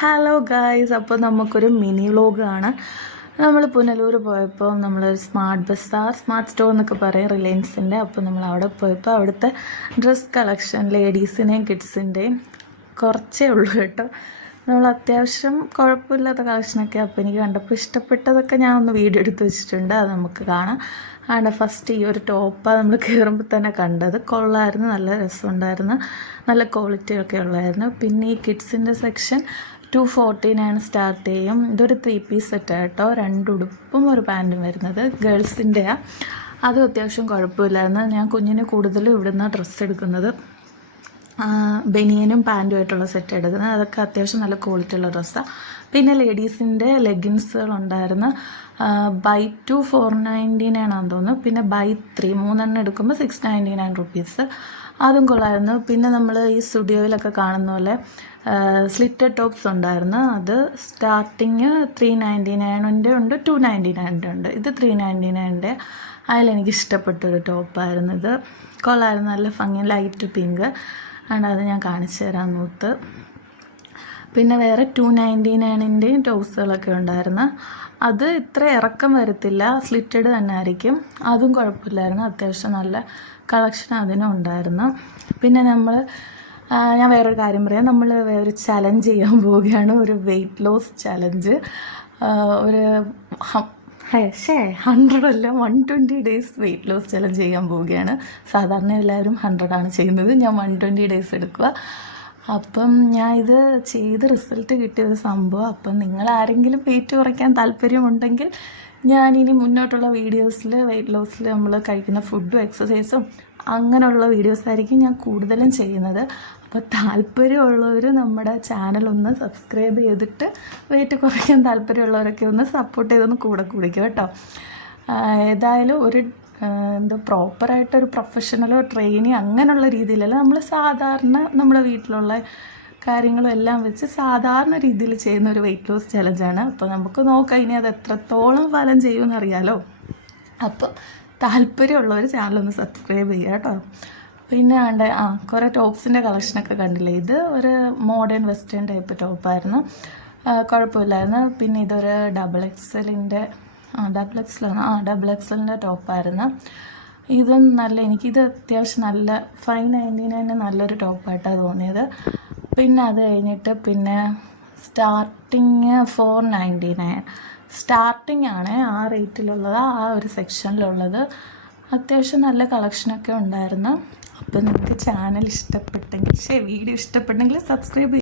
Hello guys, അപ്പോൾ നമുക്കൊരു mini വ്ലോഗാണ്. നമ്മൾ പുനലൂർ പോയപ്പോൾ നമ്മളൊരു സ്മാർട്ട് സ്റ്റോർ എന്നൊക്കെ പറയും, റിലയൻസിൻ്റെ. അപ്പോൾ നമ്മൾ അവിടെ പോയപ്പോൾ അവിടുത്തെ ഡ്രസ് കളക്ഷൻ ലേഡീസിൻ്റെയും കിഡ്സിൻ്റെയും കുറച്ചേ ഉള്ളൂ കേട്ടോ. നമ്മൾ അത്യാവശ്യം കുഴപ്പമില്ലാത്ത കളക്ഷനൊക്കെ അപ്പോൾ എനിക്ക് കണ്ടപ്പോൾ ഇഷ്ടപ്പെട്ടതൊക്കെ ഞാൻ ഒന്ന് വീഡിയോ എടുത്ത് വെച്ചിട്ടുണ്ട്, അത് നമുക്ക് കാണാം. ഫസ്റ്റ് ഈ ഒരു ടോപ്പാണ് നമ്മൾ കയറുമ്പോൾ തന്നെ കണ്ടത്. കൊള്ളായിരുന്നു, നല്ല രസമുണ്ടായിരുന്നു, നല്ല ക്വാളിറ്റി ഒക്കെ ഉള്ളായിരുന്നു. പിന്നെ ഈ കിഡ്സിൻ്റെ സെക്ഷൻ 249 സ്റ്റാർട്ട് ചെയ്യും. ഇതൊരു 3 പീസ് സെറ്റാണ് കേട്ടോ, 2 ഉടുപ്പും ഒരു പാൻറ്റും വരുന്നത്. ഗേൾസിൻ്റെയാണ്, അതും അത്യാവശ്യം കുഴപ്പമില്ലായിരുന്നു. ഞാൻ കുഞ്ഞിന് കൂടുതലും ഇവിടുന്ന് ഡ്രസ്സ് എടുക്കുന്നത്, ബനിയനും പാൻറ്റുമായിട്ടുള്ള സെറ്റ് എടുക്കുന്നത്. അതൊക്കെ അത്യാവശ്യം നല്ല ക്വാളിറ്റി ഉള്ള ഡ്രസ്സാണ്. പിന്നെ ലേഡീസിൻ്റെ ലെഗിൻസുകളുണ്ടായിരുന്നു. ബൈ 2 499 ആണെന്ന് തോന്നുന്നു. പിന്നെ ബൈ 3 3 എടുക്കുമ്പോൾ 699 റുപ്പീസ്, അതും കൊള്ളായിരുന്നു. പിന്നെ നമ്മൾ ഈ സ്റ്റുഡിയോയിലൊക്കെ കാണുന്ന പോലെ സ്ലിറ്റഡ് ടോപ്സ് ഉണ്ടായിരുന്നു. അത് സ്റ്റാർട്ടിങ് 399 ഉണ്ട്, 299 ഉണ്ട്. ഇത് 399. അതിലെനിക്ക് ഇഷ്ടപ്പെട്ടൊരു ടോപ്പായിരുന്നു ഇത്. കൊള്ളായിരുന്നു, നല്ല ഭംഗി, ലൈറ്റ് പിങ്ക് ആണ്. അത് ഞാൻ കാണിച്ചു തരാം നോത്ത്. പിന്നെ വേറെ 299 ടോപ്സുകളൊക്കെ ഉണ്ടായിരുന്നു. അത് ഇത്ര ഇറക്കം വരത്തില്ല, സ്ലിറ്റഡ് തന്നെ ആയിരിക്കും. അതും കുഴപ്പമില്ലായിരുന്നു, അത്യാവശ്യം നല്ല കളക്ഷൻ അതിനും ഉണ്ടായിരുന്നു. പിന്നെ ഞാൻ വേറൊരു കാര്യം പറയാം. നമ്മൾ വേറൊരു ചലഞ്ച് ചെയ്യാൻ പോവുകയാണ്, ഒരു വെയ്റ്റ് ലോസ് ചലഞ്ച്. ഒരു 100 അല്ല 120 ഡേയ്സ് വെയ്റ്റ് ലോസ് ചലഞ്ച് ചെയ്യാൻ പോവുകയാണ്. സാധാരണ എല്ലാവരും 100 ചെയ്യുന്നത്, ഞാൻ 120 ഡേയ്സ് എടുക്കുക. അപ്പം ഞാൻ ഇത് ചെയ്ത് റിസൾട്ട് കിട്ടിയൊരു സംഭവം. അപ്പം നിങ്ങൾ ആരെങ്കിലും വെയിറ്റ് കുറയ്ക്കാൻ താല്പര്യമുണ്ടെങ്കിൽ ഞാനിനി മുന്നോട്ടുള്ള വീഡിയോസിൽ വെയിറ്റ് ലോസിൽ നമ്മൾ കഴിക്കുന്ന ഫുഡും എക്സസൈസും അങ്ങനെയുള്ള വീഡിയോസായിരിക്കും ഞാൻ കൂടുതലും ചെയ്യുന്നത്. അപ്പോൾ താല്പര്യമുള്ളവർ നമ്മുടെ ചാനലൊന്ന് സബ്സ്ക്രൈബ് ചെയ്തിട്ട് വെയിറ്റ് കുറയ്ക്കാൻ താല്പര്യമുള്ളവരൊക്കെ ഒന്ന് സപ്പോർട്ട് ചെയ്തൊന്ന് കൂടെ കൂടിക്കും കേട്ടോ. ഏതായാലും ഒരു പ്രോപ്പറായിട്ടൊരു പ്രൊഫഷണലോ ട്രെയിനിങ് അങ്ങനെയുള്ള രീതിയിലല്ല, നമ്മൾ സാധാരണ നമ്മുടെ വീട്ടിലുള്ള കാര്യങ്ങളും എല്ലാം വെച്ച് സാധാരണ രീതിയിൽ ചെയ്യുന്ന ഒരു വെയിറ്റ് ലോസ് ചലഞ്ചാണ്. അപ്പോൾ നമുക്ക് നോക്കാം ഇനി അത് എത്രത്തോളം ഫലം ചെയ്യുമെന്നറിയാലോ. അപ്പോൾ താല്പര്യമുള്ളവർ ചാനലൊന്ന് സബ്സ്ക്രൈബ് ചെയ്യുക കേട്ടോ. പിന്നെ കുറേ ടോപ്സിൻ്റെ കളക്ഷനൊക്കെ കണ്ടില്ലേ. ഇത് ഒരു മോഡേൺ വെസ്റ്റേൺ ടൈപ്പ് ടോപ്പായിരുന്നു, കുഴപ്പമില്ലായിരുന്നു. പിന്നെ ഇതൊരു ഡബിൾ എക്സലിൻ്റെ ടോപ്പായിരുന്നു. ഇതും എനിക്കിത് അത്യാവശ്യം നല്ല 599 നല്ലൊരു ടോപ്പായിട്ടാണ് തോന്നിയത്. പിന്നെ അത് കഴിഞ്ഞിട്ട് പിന്നെ സ്റ്റാർട്ടിങ് 499 സ്റ്റാർട്ടിങ് ആണ്, ആ റേറ്റിലുള്ളത്, ആ ഒരു സെക്ഷനിലുള്ളത്. അത്യാവശ്യം നല്ല കളക്ഷനൊക്കെ ഉണ്ടായിരുന്നു. അപ്പോൾ നിങ്ങൾക്ക് ചാനൽ ഇഷ്ടപ്പെട്ടെങ്കിൽ വീഡിയോ ഇഷ്ടപ്പെട്ടെങ്കിൽ സബ്സ്ക്രൈബ്